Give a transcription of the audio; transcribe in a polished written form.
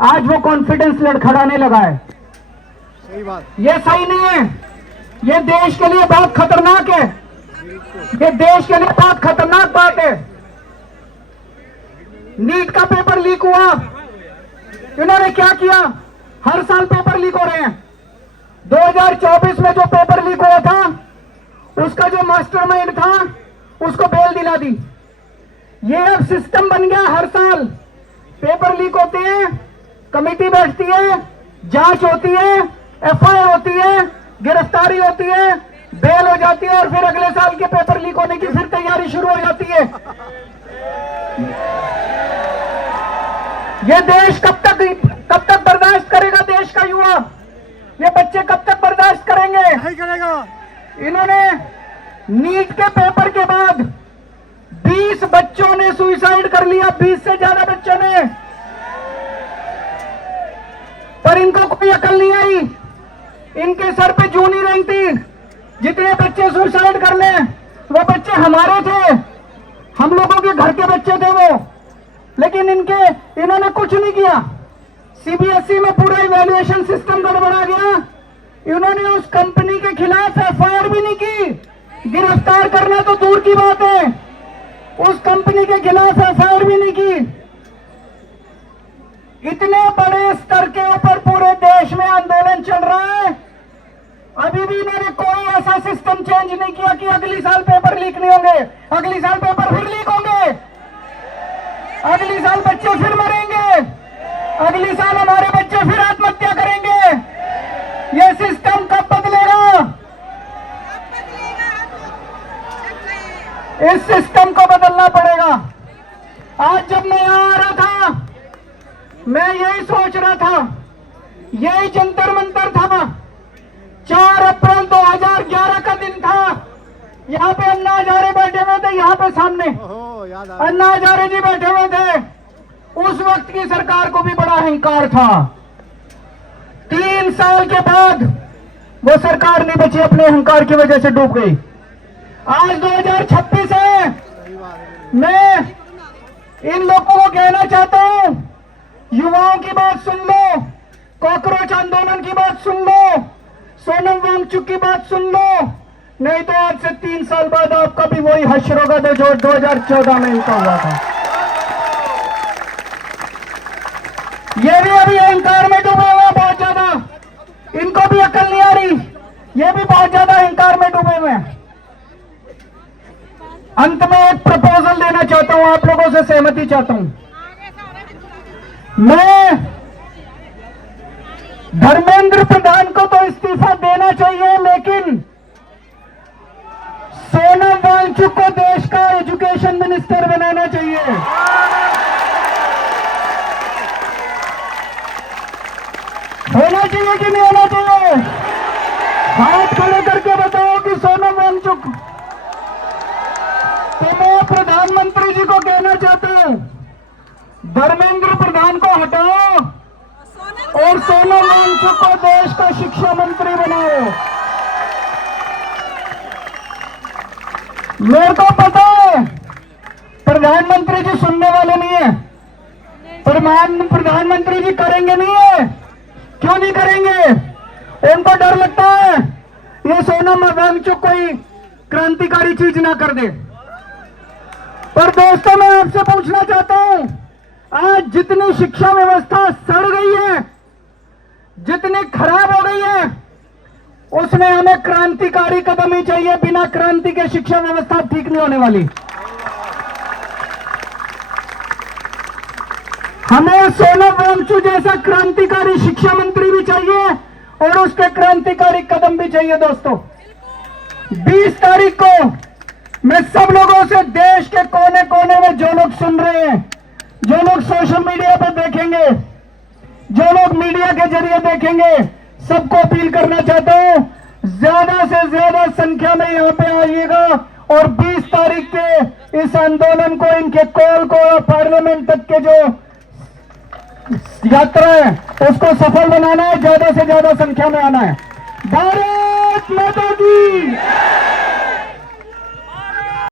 आज वो कॉन्फिडेंस लड़खड़ाने लगा है। सही बात। ये सही नहीं है, ये देश के लिए बहुत खतरनाक है, ये देश के लिए बहुत खतरनाक बात है। नीट का पेपर लीक हुआ, इन्होंने क्या किया? हर साल पेपर लीक हो रहे हैं। 2024 में जो पेपर लीक हुआ था, उसका जो मास्टरमाइंड था उसको बेल दिला दी। ये अब सिस्टम बन गया, हर साल पेपर लीक होते हैं, कमेटी बैठती है, जांच होती है, एफआईआर होती है, गिरफ्तारी होती है, बेल हो जाती है और फिर अगले साल के पेपर लीक होने की फिर तैयारी शुरू हो जाती है। ये देश कब तक बर्दाश्त करेगा? देश का युवा, ये बच्चे कब तक बर्दाश्त करेंगे? नहीं करेगा। इन्होंने नीट के पेपर के बाद 20 बच्चों ने सुसाइड कर लिया, 20 से ज्यादा बच्चों ने, पर इनको कोई अकल नहीं आई, इनके सर पे जूं नहीं रही थी। जितने बच्चे सुसाइड कर ले वो बच्चे हमारे थे, हम लोगों के घर के बच्चे थे वो, लेकिन इन्होंने कुछ नहीं किया। सीबीएसई में पूरा इवैल्यूएशन सिस्टम गड़बड़ा गया, इन्होंने उस कंपनी के खिलाफ एफआईआर भी नहीं की। गिरफ्तार करना तो दूर की बात है, उस कंपनी के खिलाफ एफआईआर भी नहीं की। इतने बड़े स्तर के ऊपर पूरे देश में आंदोलन चल रहा है, अभी भी इन्होंने कोई ऐसा सिस्टम चेंज नहीं किया कि अगली साल पेपर लीक नहीं होंगे, अगली साल पेपर फिर लीक होंगे, अगली साल बच्चे फिर मरेंगे, अगली साल हमारे बच्चे फिर आत्महत्या करेंगे। ये सिस्टम कब बदलेगा? इस सिस्टम को बदलना पड़ेगा। आज जब मैं यहां आ रहा था, मैं यही सोच रहा था, यही जंतर मंतर था। 4 अप्रैल 2011 का दिन था, यहाँ पे अन्ना हजारे बैठे हुए थे, यहाँ पे सामने अन्ना हजारे जी बैठे हुए थे। उस वक्त की सरकार को भी बड़ा अहंकार था। 3 साल के बाद वो सरकार नहीं बची, अपने अहंकार की वजह से डूब गई। आज 2026 है, मैं इन लोगों को कहना चाहता हूं, युवाओं की बात सुन लो, कॉकरोच आंदोलन की बात सुन लो, सोनम वांगचुक की बात सुन लो, नहीं तो आज से 3 साल बाद आपका भी वही हश्र होगा जो 2014 में इनका हुआ था। ये भी अभी अहंकार में डूबे हुए बहुत ज्यादा, इनको भी अकल नहीं आ रही, ये भी बहुत ज्यादा अहंकार में डूबे हुए हैं। अंत में एक प्रपोजल देना चाहता हूं, आप लोगों से सहमति चाहता हूं। मैं धर्मेंद्र प्रधान को तो इस्तीफा देना चाहिए, लेकिन सोनम वांगचुक को देश का एजुकेशन मिनिस्टर बनाना चाहिए। होना चाहिए कि नहीं होना चाहिए? हाथ खड़े करके बताओ कि सोनम वांगचुक। तो मैं प्रधानमंत्री जी को कहना चाहता हूं, धर्मेंद्र प्रधान को हटाओ और सोनम वांगचुक को देश का शिक्षा मंत्री बनाओ। मेरे को पता है प्रधानमंत्री जी सुनने वाले नहीं है, प्रधानमंत्री जी करेंगे नहीं है। क्यों नहीं करेंगे? उनको डर लगता है ये सोनम वांगचुक कोई क्रांतिकारी चीज ना कर दे। पर दोस्तों, मैं आपसे पूछना चाहता हूं, आज जितनी शिक्षा व्यवस्था सड़ गई है, जितनी खराब हो गई है, उसमें हमें क्रांतिकारी कदम ही चाहिए। बिना क्रांति के शिक्षा व्यवस्था ठीक नहीं होने वाली। हमें सोनम वांगचुक जैसा क्रांतिकारी शिक्षा मंत्री भी चाहिए और उसके क्रांतिकारी कदम भी चाहिए। दोस्तों, 20 तारीख को मैं सब लोगों से, देश के कोने कोने में जो लोग सुन रहे हैं, जो लोग सोशल मीडिया पर देखेंगे, जो लोग मीडिया के जरिए देखेंगे, सबको अपील करना चाहता हूं, ज्यादा से ज्यादा संख्या में यहां पे आइएगा और 20 तारीख के इस आंदोलन को, इनके कॉल को, पार्लियामेंट तक के जो यात्रा है उसको सफल बनाना है, ज्यादा से ज्यादा संख्या में आना है। भारत माता की